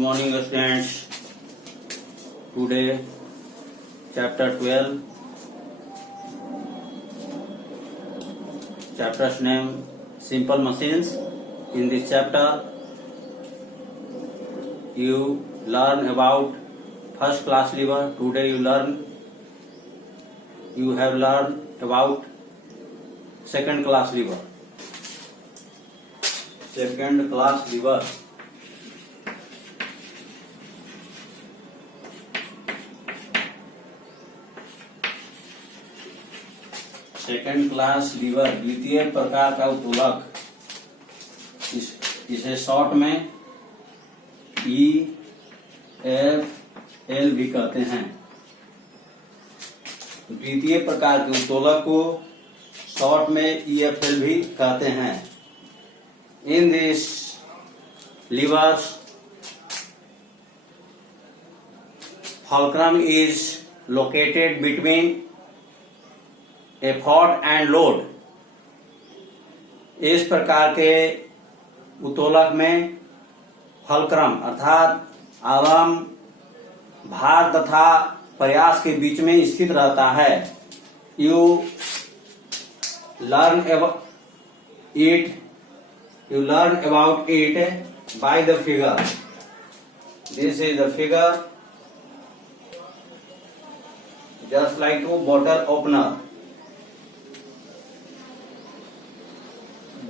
morning students. Today chapter 12, chapter's name simple machines. In this chapter you learn about first class lever. Today you have learned about second class lever. Second class lever. Second class liver द्वितीय प्रकार का उत्तोलक, इसे शॉर्ट में EFL भी कहते हैं। द्वितीय प्रकार के उत्तोलक को शॉर्ट में EFL भी कहते हैं। In this levers fulcrum is located between effort and load. इस प्रकार के उत्तोलक में फलक्रम अर्थात आलम भार तथा प्रयास के बीच में स्थित रहता है। You learn about it by the figure. This is the figure just like to bottle opener.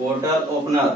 Bottle opener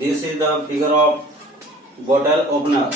This is the figure of bottle opener.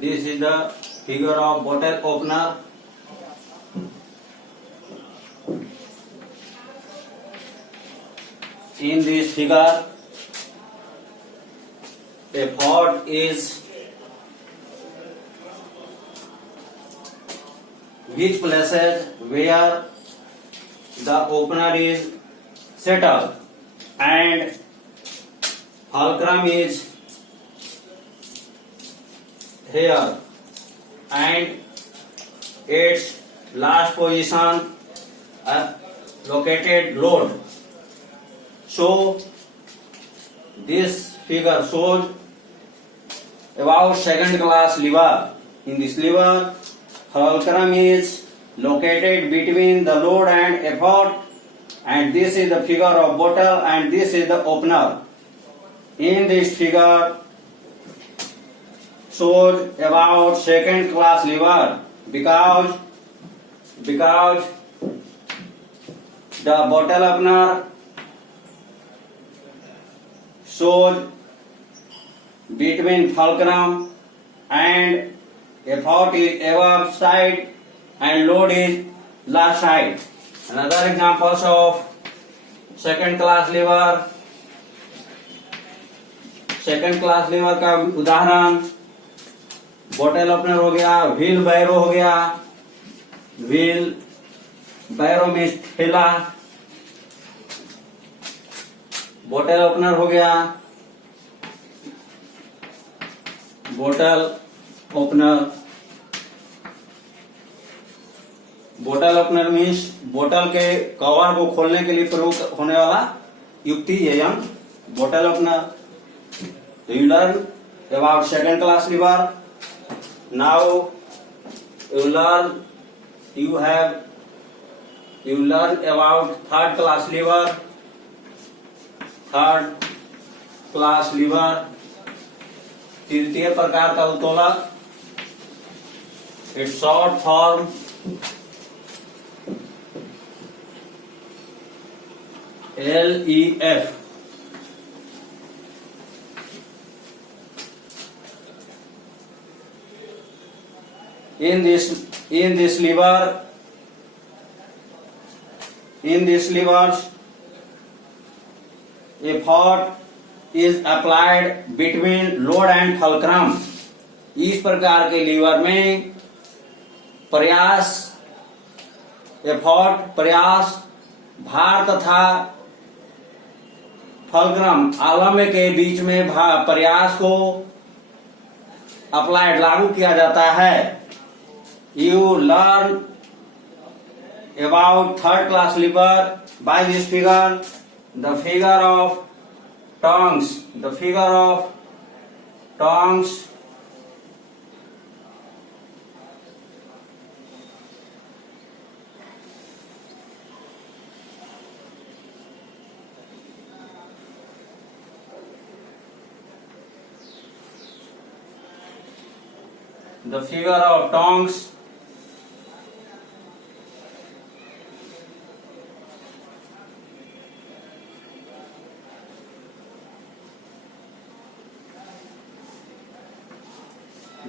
This is the figure of bottle opener. In this figure, a pot is which places where the opener is settled, and fulcrum is here, and its last position located load. So this figure shows about second class lever. In this lever, fulcrum is located between the load and effort, and this is the figure of bottle, and this is the opener. In this figure shows about second class lever because the bottle opener shows between fulcrum and effort is above side and load is last side. Another examples of second class lever. Second class liver का उदाहरण bottle opener हो गया, व्हील बैरो हो गया, व्हील बैरो में ठेला, bottle opener हो गया, बॉटल ओपनर, बोतल ओपनर मीन्स बोतल के कवर को खोलने के लिए प्रयोग होने वाला युक्ति ये यंग बोतल opener. You learn about second class lever. Now you learn about third class lever. Third class lever, तृतीय प्रकार का उत्तोलक. It's short form LEF. In this levers, effort is applied between load and fulcrum. इस प्रकार के lever में प्रयास भार तथा फलक्रम आलम्ब के बीच में प्रयास को अप्लाइड लागू किया जाता है. You learn about third class lever by this figure. The figure of tongs. The figure of tongs. The figure of tongs.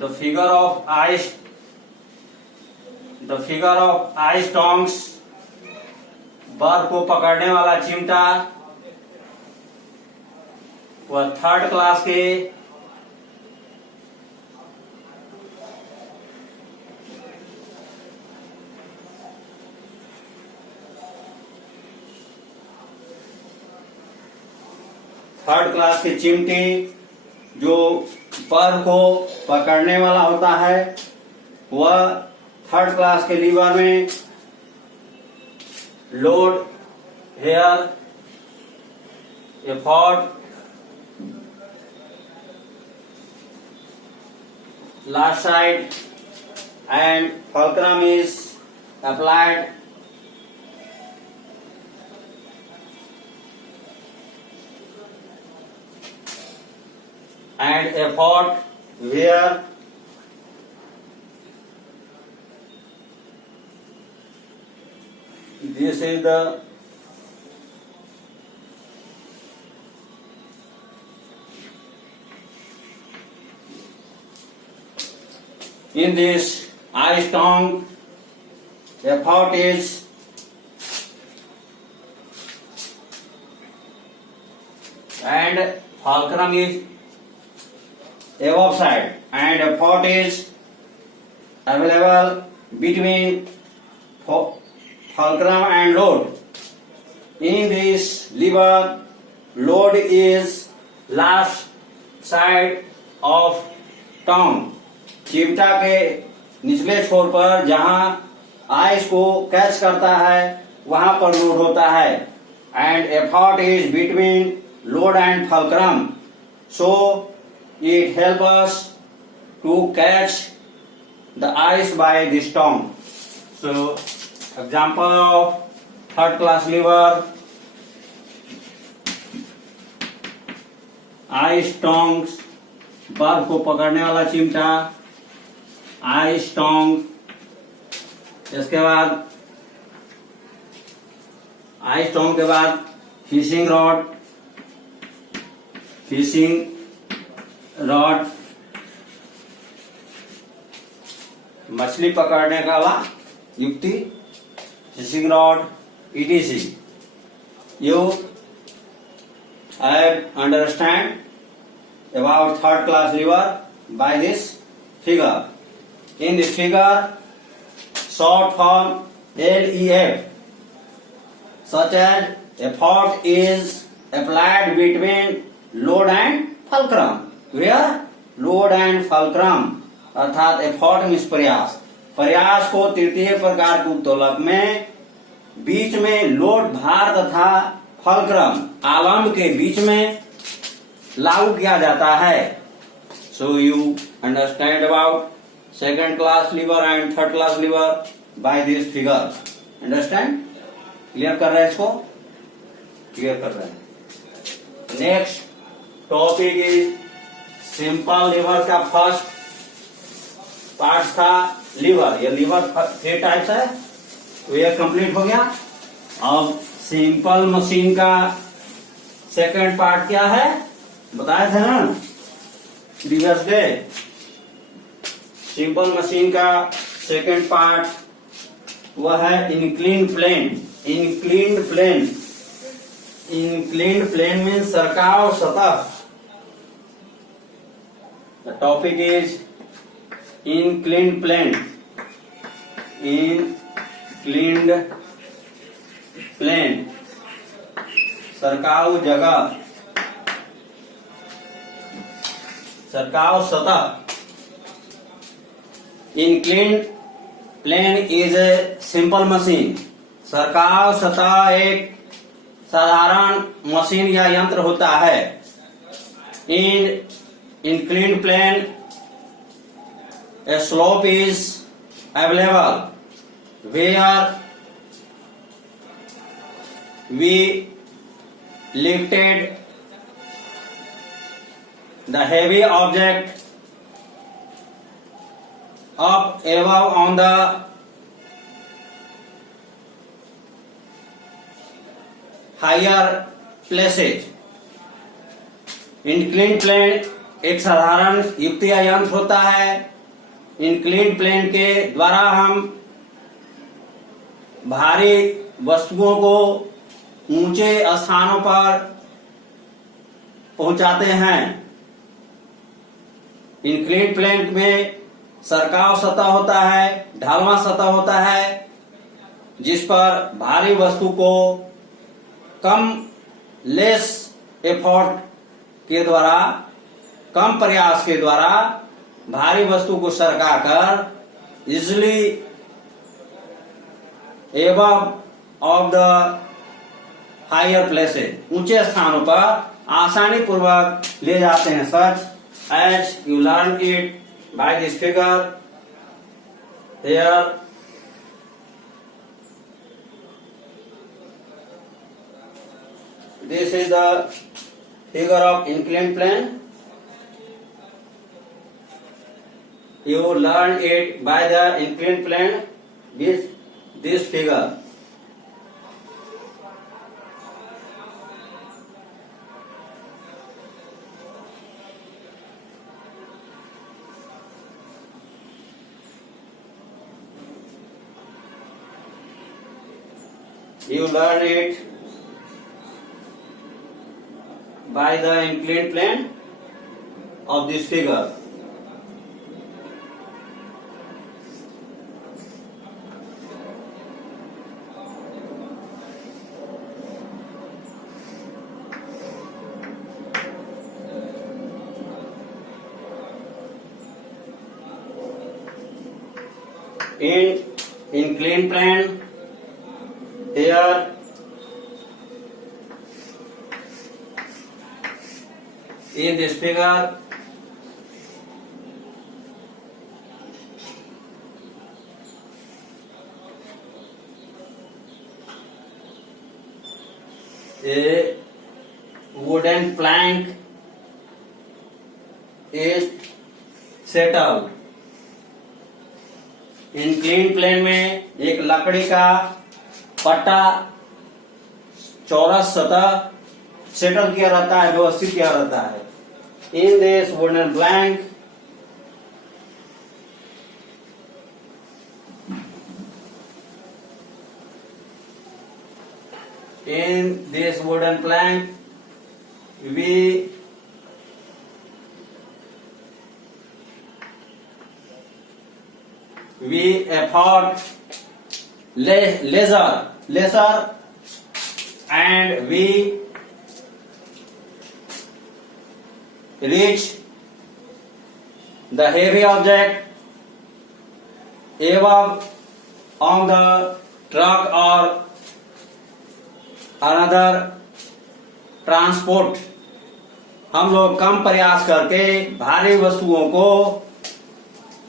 The figure of ice tongs, बर्फ को पकड़ने वाला चिमटा. वह थर्ड क्लास के चिमटे जो बर्फ को पकड़ने वाला होता है, वह थर्ड क्लास के लीवर में load, here, effort, last side and fulcrum is applied. And effort where this is the in this ice tongue effort is and fulcrum is above side and effort is available between fulcrum and load. In this lever, load is last side of tongue. चिमटा के निचले छोर पर जहां आइस को कैच करता है वहां पर लोड होता है. And effort is between load and fulcrum. So it helps us to catch the ice by this tongue. So, example of third class lever, ice tongs, बर्फ को पकड़ने वाला चिमटा, ice tongue. इसके बाद ice tongue के बाद fishing रॉड, मछली पकड़ने का वाला युक्ति, fishing rod, etc. You have understand about third class lever by this figure. In this figure, short form LEF, such as effort is applied between load and fulcrum. Where load and fulcrum अर्थात effort means प्रयास, प्रयास को तृतीय प्रकार के उत्तोलक में बीच में लोड भार तथा फलक्रम आलम्ब के बीच में लागू किया जाता है. So you understand about second class lever and third class lever by this figure. Understand? Clear कर रहे हैं इसको? क्लियर कर रहे हैं. Next topic is simple lever का फर्स्ट पार्ट था लीवर. ये लीवर 3 टाइप्स है, तो ये कंप्लीट हो गया. अब सिंपल मशीन का सेकंड पार्ट क्या है बताए थे ना प्रीवियस डे. सिंपल मशीन का सेकंड पार्ट वह है इंक्लिन्ड प्लेन. इंक्लिन्ड प्लेन, इंक्लिन्ड प्लेन मीन्स सरकाव सतह. The topic is inclined plane. Inclined plane, सरकाव जगह, सरकाव सतह. Inclined plane is a simple machine. सरकाव सतह एक साधारण मशीन या यंत्र होता है. In inclined plane a slope is available where we lifted the heavy object up above on the higher places. Inclined plane एक साधारण युक्त या यंत्र होता है. इंक्लिन्ड प्लेन के द्वारा हम भारी वस्तुओं को ऊंचे स्थानों पर पहुंचाते हैं. इंक्लिन्ड प्लेन में सरकाव सतह होता है, ढालवा सतह होता है, जिस पर भारी वस्तु को कम लेस एफर्ट के द्वारा, कम प्रयास के द्वारा भारी वस्तु को सरकाकर easily above of the higher places, ऊंचे स्थानों पर आसानी पूर्वक ले जाते हैं. Such as you learn it by this figure. Here this is the figure of inclined plane. You learn it by the inclined plane with this figure. You learn it by the inclined plane of this figure. In inclined plane, here in this figure, a wooden plank is settled. Inclined plane में एक लकड़ी का पट्टा चौरस सतह सेटल किया रहता है, व्यवस्थित किया रहता है. In this wooden plank In this wooden plank, we afford laser and we reach the heavy object above on the truck or another transport, हम लोग कम प्रयास करके भारी वस्तुओं को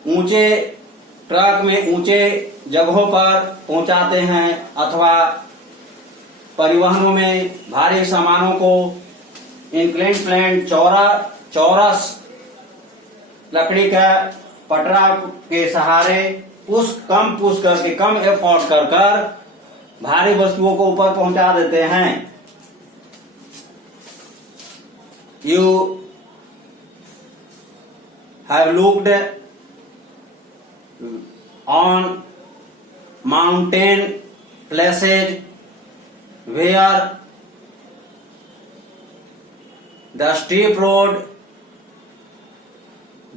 ऊंचे ट्रक में ऊंचे जगहों पर पहुंचाते हैं अथवा परिवहनों में भारी सामानों को इंक्लाइन प्लेन चौरस लकड़ी का पटरा के सहारे पुश करके कम एफर्ट कर भारी वस्तुओं को ऊपर पहुंचा देते हैं। You have looked on mountain places where the steep road,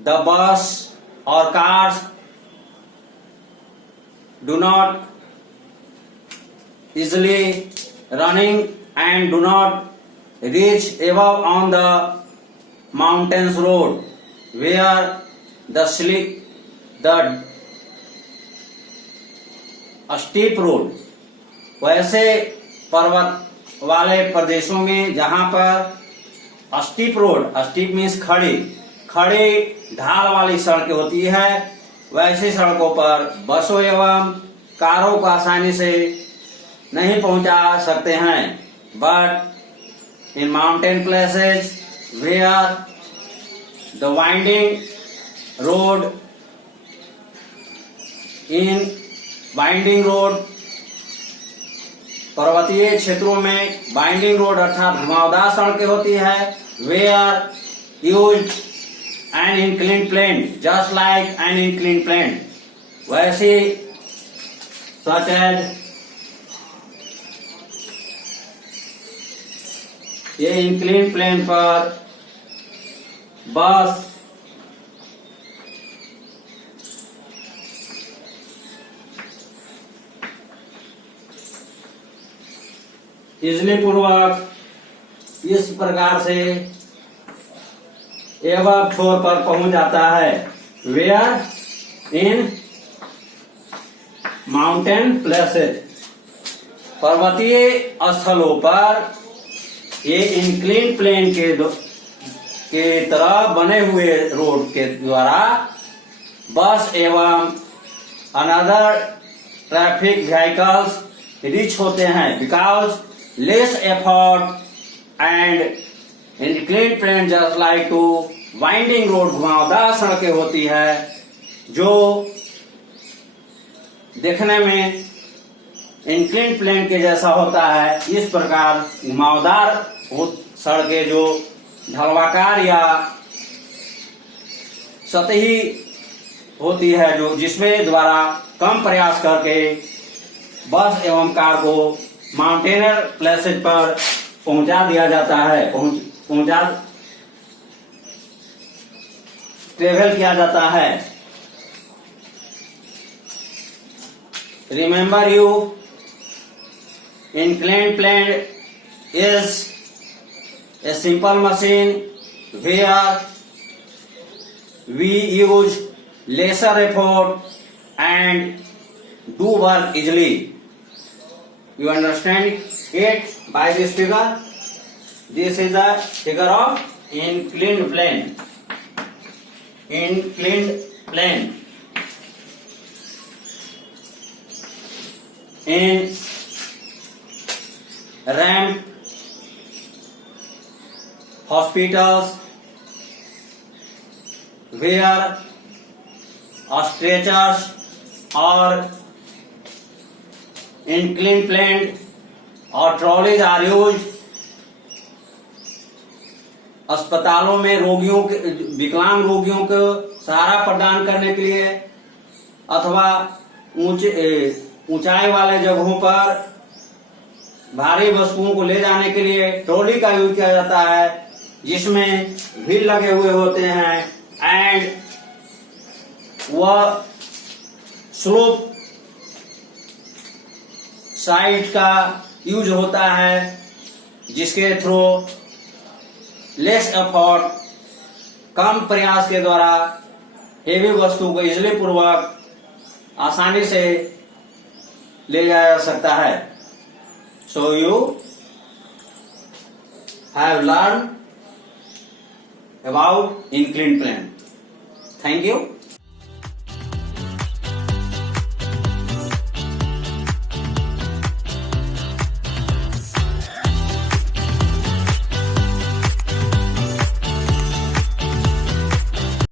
the bus or cars do not easily running and do not reach above on the mountains road where the steep road, वैसे पर्वत वाले प्रदेशों में जहां पर steep road, steep means खड़ी ढाल वाली सड़कें होती है, वैसी सड़कों पर बसों एवं कारों को आसानी से नहीं पहुंचा सकते हैं। But in mountain places where the winding road पर्वतीय क्षेत्रों में बाइंडिंग रोड अर्थात घुमावदार सड़कें होती है, where used an inclined plane just like an inclined plane, वैसे such as ये इंक्लाइन प्लेन पर बस इजली पूर्वक इस प्रकार से एवं छोर पर पहुंच जाता है। वेयर इन माउंटेन प्लेसेस, पर्वतीय स्थलों पर ये इंक्लाइन प्लेन के तरह बने हुए रोड के द्वारा बस एवं अनदर ट्रैफिक व्हीकल्स रीच होते हैं, because less effort and incline plane just like to winding road, घुमावदार सड़कें होती है जो देखने में इंक्लाइन प्लेन के जैसा होता है। इस प्रकार घुमावदार सड़कें जो ढलवाकार या सतही होती है, जो जिसमें द्वारा कम प्रयास करके बस एवं कार को माउंटेनर प्लेसेज पर पहुंचा दिया जाता है, ट्रेवल किया जाता है। Remember you, inclined plane is a simple machine where we use lesser effort and do work easily. You understand it by this figure? This is the figure of inclined plane. Inclined plane. In ramp, hospitals, where stretchers or inclined plane or trolleys are used, अस्पतालों में रोगियों के, विकलांग रोगियों को सहारा प्रदान करने के लिए अथवा ऊंचाई वाले जगहों पर भारी वस्तुओं को ले जाने के लिए ट्रॉली का यूज किया जाता है, जिसमें व्हील लगे हुए होते हैं एंड वह स्लोप साइड का यूज होता है, जिसके थ्रू लेस एफर्ट, कम प्रयास के द्वारा हेवी वस्तु को इजली पूर्वक आसानी से ले जाया जा सकता है. So you have learn about inclined plane. Thank you.